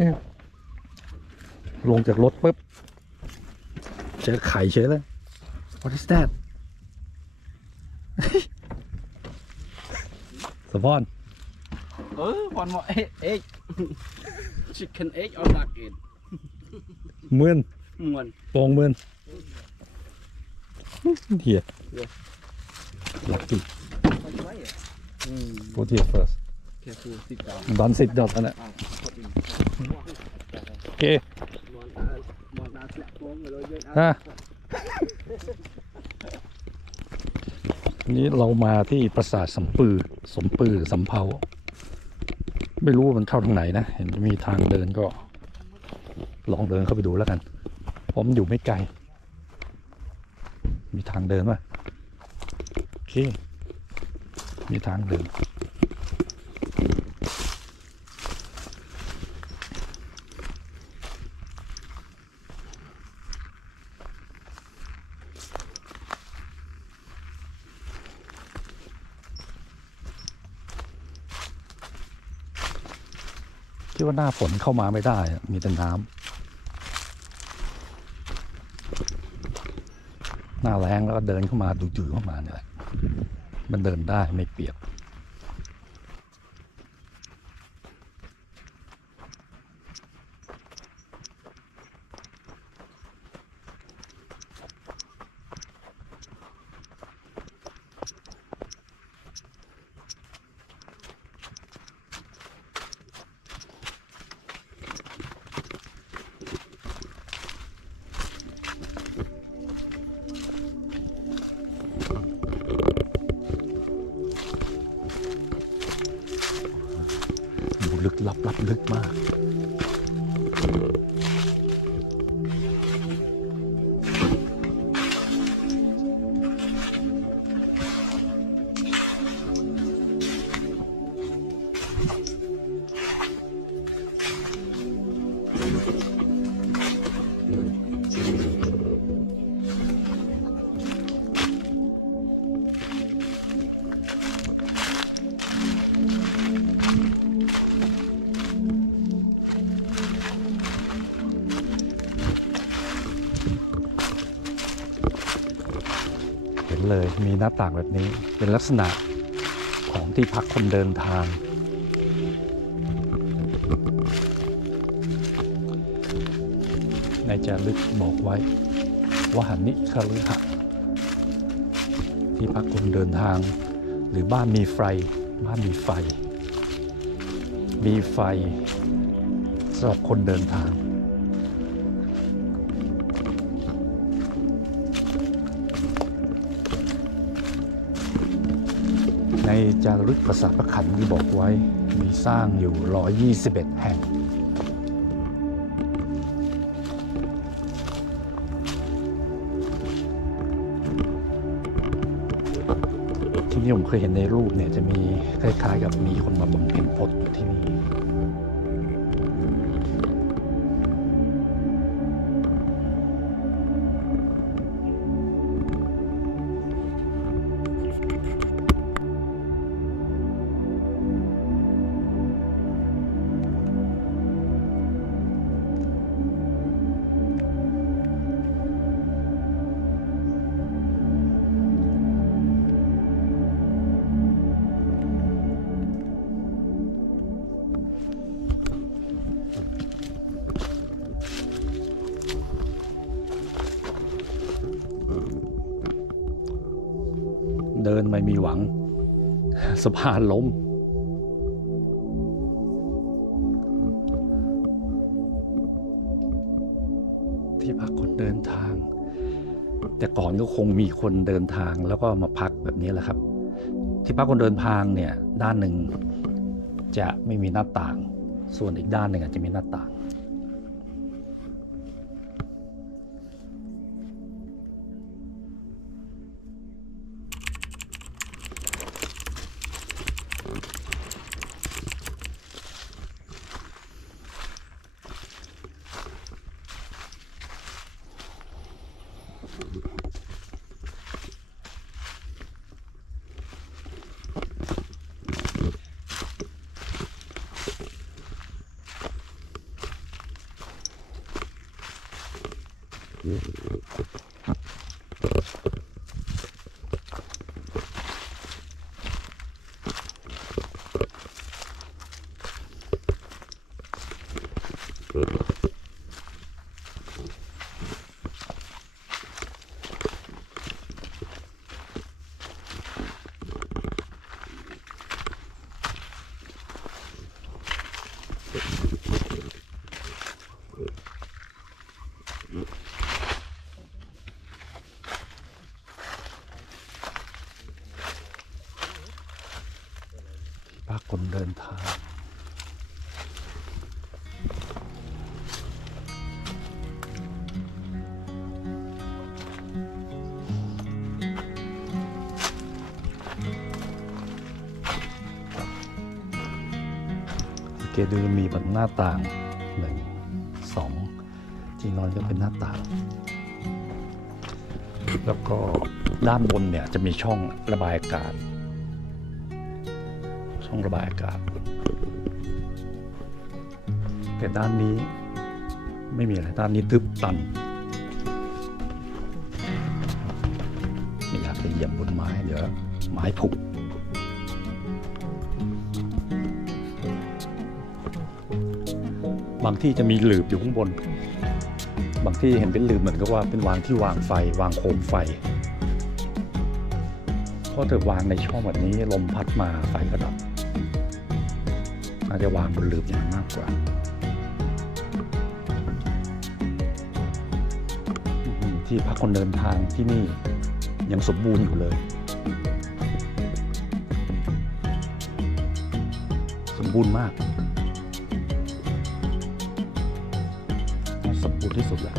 เนี่ยลงจากรถปุ๊บเจอไข่เฉยเลย What is that สะพอนเออพอนว่าเอ็ก chicken egg or nugget เมื่อนม่วนปองเมื่อนเฮีย Yeah. lucky อืม put here first แค่ฟูติดดาว don't sit down นั่นแหละอ่าพอดีโอเคมอนตามอนตาเสียโป้งเลยเยอะอะนี้เรามาที่ปราสาทสมปือสมปือสำเภาไม่รู้ว่ามันเข้าทางไหนนะ เห็นมีทางเดินก็ ลองเดินเข้าไปดูแล้วกัน ผมนอยู่ไม่ไกล มีทางเดินป่ะโอเค มีทางเดิน ที่ว่าหน้าฝนเข้ามาไม่ได้ มีแต่น้ำหน้าแรงแล้วก็เดินเข้ามาดูๆเข้ามาเนี่ยแหละมันเดินได้ไม่เปียก ลึกลับลับลึกมาก เลย มีหน้าต่างแบบนี้ เป็นลักษณะของที่พักคนเดินทาง ในจารึกบอกไว้ ว่าหันนิคฤหะที่พักคนเดินทาง หรือบ้านมีไฟ บ้านมีไฟ มีไฟสำหรับคนเดินทาง ในจารึกภาษาพระขันธ์ที่บอกไว้มีสร้างอยู่ 121 แห่งที่นี่ผมเคยเห็นในรูปเนี่ยจะมีคล้ายๆกับมีคนมาบำเพ็ญพจน์ที่นี่ มีหวัง สะพานล้ม ที่พักคนเดินทาง แต่ก่อนก็คงมีคนเดินทางแล้วก็มาพักแบบนี้แหละครับ ที่พักคนเดินทางเนี่ย ด้านหนึ่งจะไม่มีหน้าต่าง ส่วนอีกด้านหนึ่งอาจจะมีหน้าต่าง ที่ คนเดินทาง เกดูมีแบบหน้าต่างหนึ่งสองที่นอนก็เป็นหน้าต่าง แล้วก็ด้านบนเนี่ยจะมีช่องระบายอากาศ ช่องระบายอากาศ แต่ด้านนี้ไม่มีอะไรด้านนี้ทึบตันไม่อยากจะเหยียบบนไม้เดี๋ยวไม้ผุบางที่จะมีหลืบอยู่ข้างบน บางที่เห็นเป็นหลืบเหมือนกับว่าเป็นวางที่วางไฟวางโคมไฟ เพราะเธอวางในช่องแบบนี้ลมพัดมาไฟก็ดับ น่าจจะวางบนลืบอย่างนั้นมากกว่าที่พักคนเดินทางที่นี่ยังสมบูรณ์อยู่เลย สมบูรณ์มากสมบูรณ์ที่สุดแล้ว